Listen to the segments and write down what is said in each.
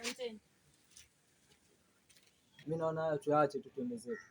Asanteni. Mimi naona hayo tuache tu twende zetu.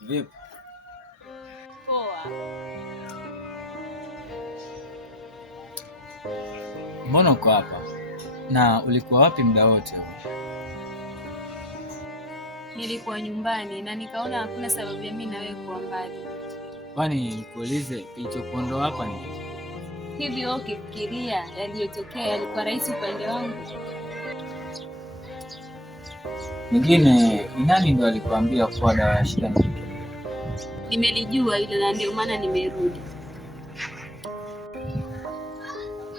Vipi? Poa. Mbona uko hapa? Na ulikuwa wapi muda wote huu? Nilikuwa nyumbani na nikaona hakuna sababu ya mimi na wewe kuwa mbali. Kwani nikuulize kilichokuondoa hapa ni Hivi wewe ukifikiria yaliyotokea yalikuwa rahisi upande wangu? mwingine? Ni nani ndo alikuambia kuwa dawa ya shida ni? Nimelijua ile na ndio maana nimerudi.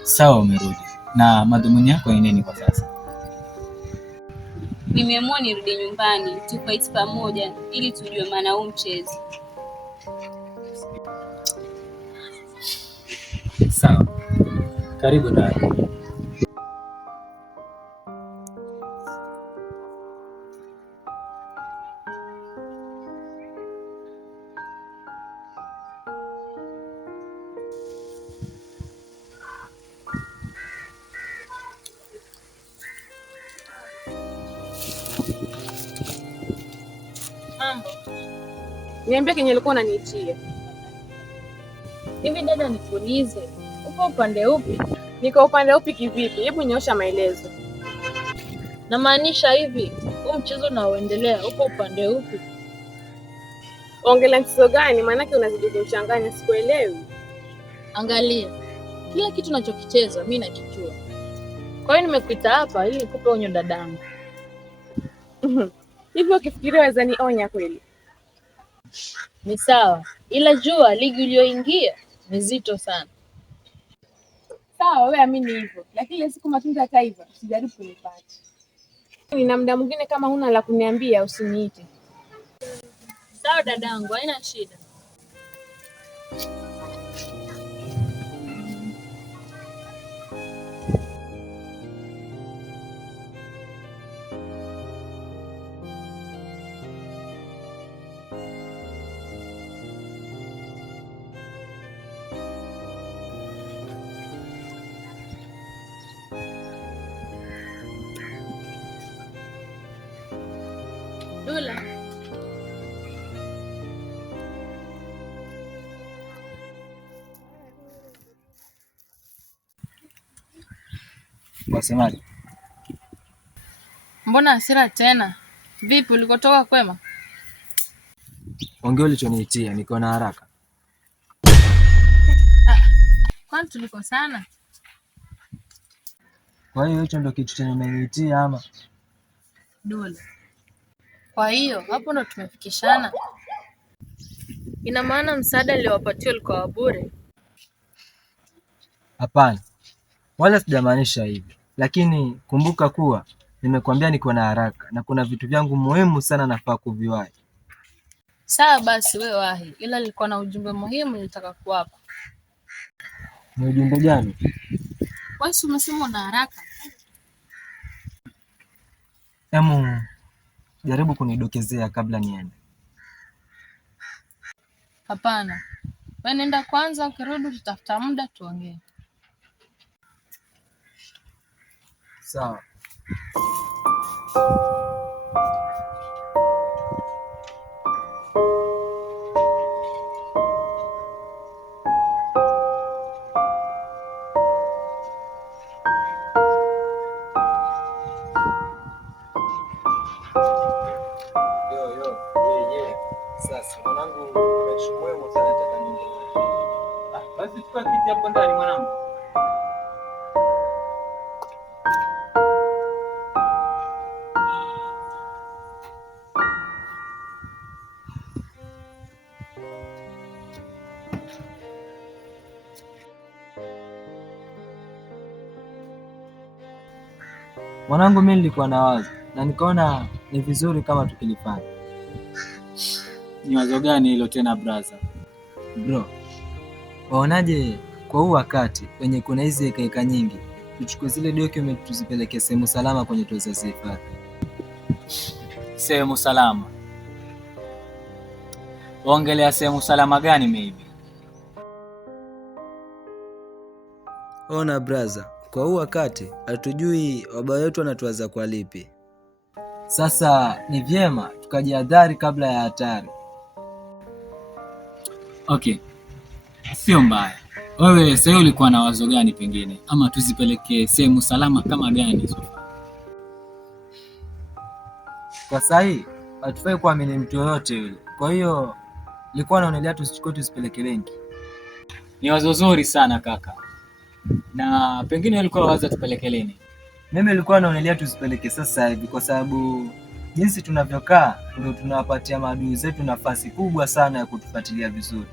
Sawa, umerudi. Na madhumuni yako ni nini kwa sasa? Nimeamua nirudi nyumbani, tufight pamoja ili tujue maana huu mchezo. Sawa. Karibu ndani. Mambo. Niambia kenye ulikuwa unaniitia. Hivi dada, nikuulize, uko upande upi? Niko upande upi kivipi? Hebu nyosha maelezo. Namaanisha hivi, huu mchezo unaoendelea uko upande upi? Ongelea mchezo gani? Maanake unazidi kuchanganya, sikuelewi. Angalia, kila kitu nachokicheza mimi nakijua. Kwa hiyo nimekuita hapa ili nikupe onyo dadangu. Hivyo ukifikiria waweza nionya kweli? Ni sawa, ila jua ligi uliyoingia ni zito sana. Sawa, wewe amini hivyo, lakini ile siku matunda hata hivyo usijaribu kunipata. Nina muda mwingine, kama huna la kuniambia usiniite. Sawa dadangu, haina shida. Dula. Wasemaje? Mbona hasira tena? Vipi ulikotoka kwema? Ongea ulichoniitia, niko na haraka. Kwani tulikosana? Kwa hiyo hicho ndo kitu chenye umeniitia ama? Dula. Kwa hiyo hapo ndo tumefikishana. Ina maana msaada niliowapatia ulikuwa wa bure? Hapana. Wala sijamaanisha hivi. Lakini kumbuka kuwa nimekuambia niko na haraka na kuna vitu vyangu muhimu sana nafaa kuviwahi. Sawa basi wewe wahi, ila nilikuwa na ujumbe muhimu nilitaka kuwapa. Ni ujumbe gani? Wewe umesema una haraka. Hemu jaribu kunidokezea kabla niende. Hapana. Wewe nenda kwanza, ukirudi tutafuta muda tuongee. Sawa. Sasa mwanangu, umeshumwemo sana, nataka niende. Basi chukua kiti hapo ndani mwanangu. Mwanangu, mimi nilikuwa na wazo na nikaona ni vizuri kama tukilifanya. Ni wazo gani hilo tena brother? Bro, waonaje kwa huu wakati wenye kuna hizi eka nyingi, tuchukue zile document tuzipeleke sehemu salama kwenye tuwezazihifadhi? Sehemu salama? Waongelea sehemu salama gani maybe? Ona brother, kwa huu wakati hatujui wabaya wetu wanatuwaza kwa lipi. Sasa ni vyema tukajihadhari kabla ya hatari. Okay, sio mbaya. Wewe sasa ulikuwa na wazo gani pengine? Ama tuzipeleke sehemu salama kama gani? Kwa sahi hatufai kuamini mtu yoyote yule. Kwa hiyo nilikuwa naonelea tusichukue tuzipeleke benki. Ni wazo zuri sana kaka. Na pengine ulikuwa waza tupeleke lini? Mimi nilikuwa naonelea tuzipeleke sasa hivi, kwa sababu jinsi tunavyokaa ndio tunawapatia maadui zetu nafasi kubwa sana ya kutufuatilia vizuri.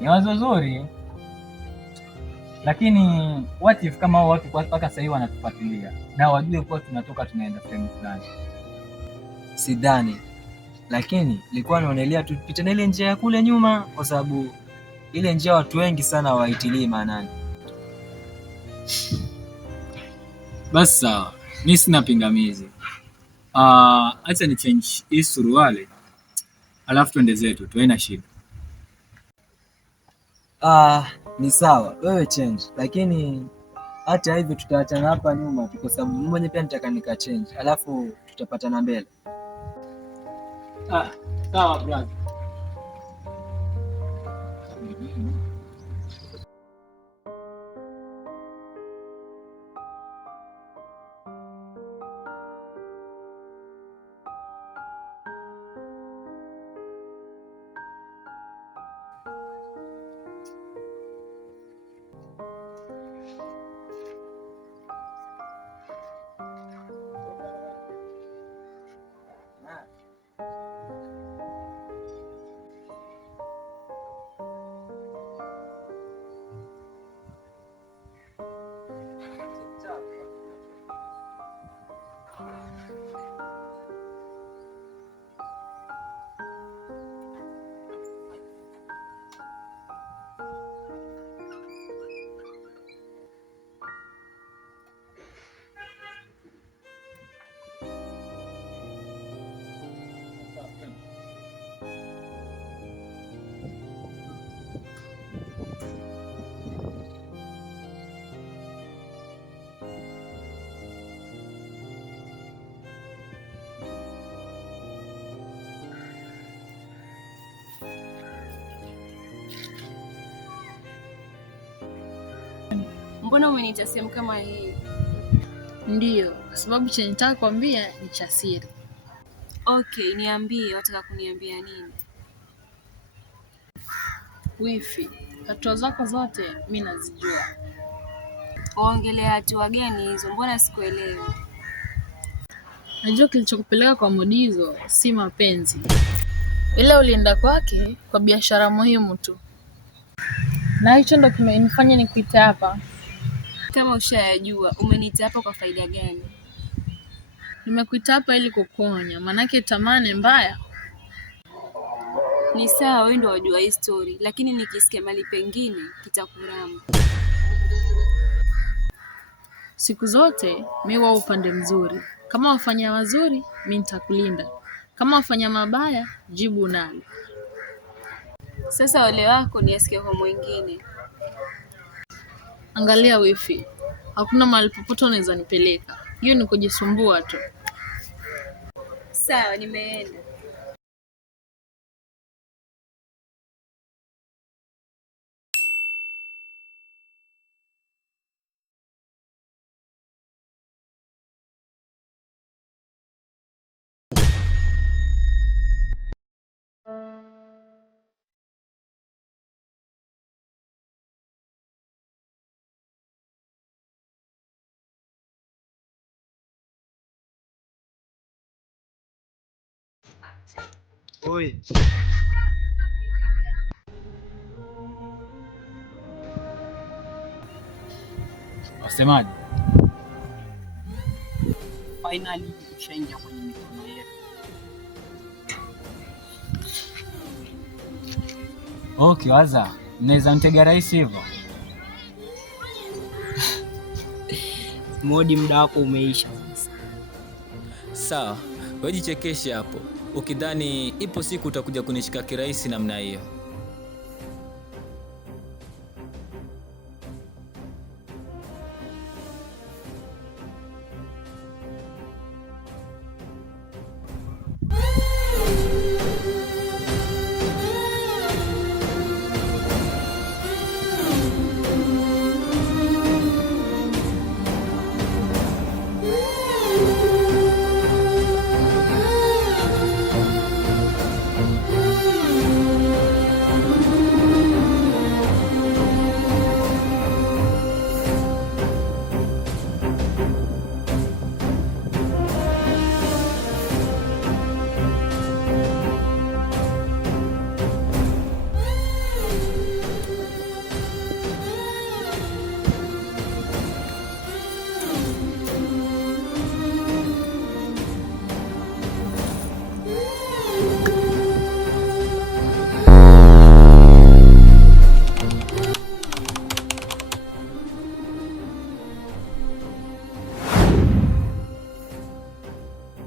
Ni wazo zuri. Lakini what if kama hao watu mpaka sasa hivi wanatufuatilia na wajue kuwa tunatoka tunaenda sehemu fulani? Sidhani. Lakini nilikuwa naonelea tupite na ile njia ya kule nyuma, kwa sababu ile njia watu wengi sana hawaitilii maanani. Basi sawa, mimi sina pingamizi. Acha ni change hii suruali, alafu twende zetu, tuena shida. Ni sawa, wewe change, lakini hata hivyo tutaachana hapa nyuma tu, kwa sababu mmoja pia nitaka nika change, alafu tutapatana mbele. Sawa brother. Mbona umeniita sehemu kama hii? Ndiyo, kwa sababu chenye nataka kuambia ni cha siri. Okay, niambie, wataka kuniambia nini? Wifi, hatua zako zote mimi nazijua. Waongelea hatua gani hizo? Mbona sikuelewi? Najua kilichokupeleka kwa Modizo si mapenzi. Ila ulienda kwake kwa biashara muhimu tu. Na hicho ndo kimenifanya nikuite hapa. Kama ushayajua, umeniita hapa kwa faida gani? Nimekuita hapa ili kukuonya, manake tamani mbaya. Ni sawa, wewe ndio wajua hii story, lakini nikisikia mali pengine kitakuramba. Siku zote mimi wa upande mzuri. Kama wafanya wazuri, mimi nitakulinda. Kama wafanya mabaya, jibu nalo. Sasa ole wako ni asikie kwa mwingine. Angalia wifi, hakuna mahali popote unaweza nipeleka. Hiyo ni kujisumbua tu. Sawa, nimeenda. Oi. Wasemaje? finali ushaingia kwenye mikono yetu. Okay, waza mnaweza mtega rais hivyo? Modi, muda wako umeisha sasa. Sawa, wewe jichekeshe hapo ukidhani ipo siku utakuja kunishika kirahisi namna hiyo.